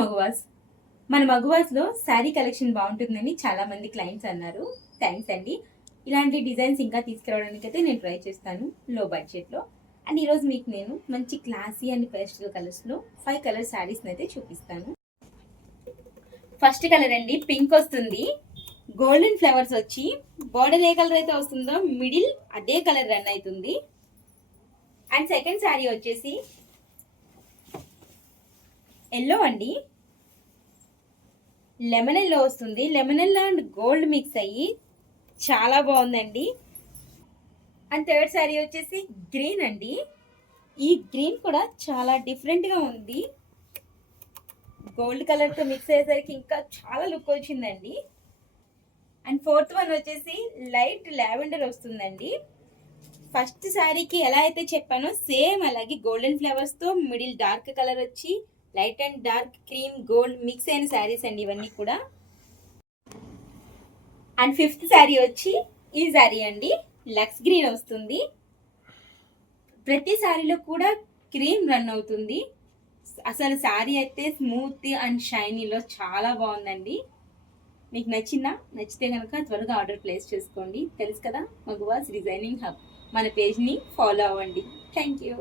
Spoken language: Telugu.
మగువాస్. మన మగువాస్లో శారీ కలెక్షన్ బాగుంటుందని చాలామంది క్లయింట్స్ అన్నారు. థ్యాంక్స్ అండి. ఇలాంటి డిజైన్స్ ఇంకా తీసుకురావడానికి అయితే నేను ట్రై చేస్తాను లో బడ్జెట్లో. అండ్ ఈరోజు మీకు నేను మంచి క్లాసీ అండ్ పేస్టల్ కలర్స్లో 5 కలర్ శారీస్ని అయితే చూపిస్తాను. ఫస్ట్ కలర్ అండి పింక్ వస్తుంది. గోల్డెన్ ఫ్లవర్స్ వచ్చి బోర్డర్ ఏ కలర్ అయితే వస్తుందో మిడిల్ అదే కలర్ రన్ అవుతుంది. అండ్ సెకండ్ శారీ వచ్చేసి ఎల్లో అండి, లెమన్ ఎల్లో వస్తుంది. Lemon yellow and gold mix అయ్యి చాలా బాగుందండి. అండ్ థర్డ్ శారీ వచ్చేసి గ్రీన్ అండి. ఈ గ్రీన్ కూడా చాలా డిఫరెంట్గా ఉంది. గోల్డ్ కలర్తో మిక్స్ అయ్యేసరికి ఇంకా చాలా లుక్ వచ్చిందండి. అండ్ ఫోర్త్ వన్ వచ్చేసి లైట్ లావెండర్ వస్తుందండి. ఫస్ట్ శారీకి ఎలా అయితే చెప్పానో సేమ్ అలాగే గోల్డెన్ ఫ్లవర్స్తో మిడిల్ డార్క్ కలర్ వచ్చి light and dark cream gold mix అయిన శారీస్ అండి ఇవన్నీ కూడా. అండ్ ఫిఫ్త్ శారీ వచ్చి ఈ శారీ అండి, లక్స్ గ్రీన్ వస్తుంది. ప్రతి శారీలో కూడా క్రీమ్ రన్ అవుతుంది. అసలు శారీ అయితే స్మూత్ అండ్ షైనీలో చాలా బాగుందండి. మీకు నచ్చితే కనుక త్వరగా ఆర్డర్ ప్లేస్ చేసుకోండి. తెలుసు కదా మగువాస్ డిజైనింగ్ హబ్, మన పేజ్ని ఫాలో అవ్వండి. Thank you.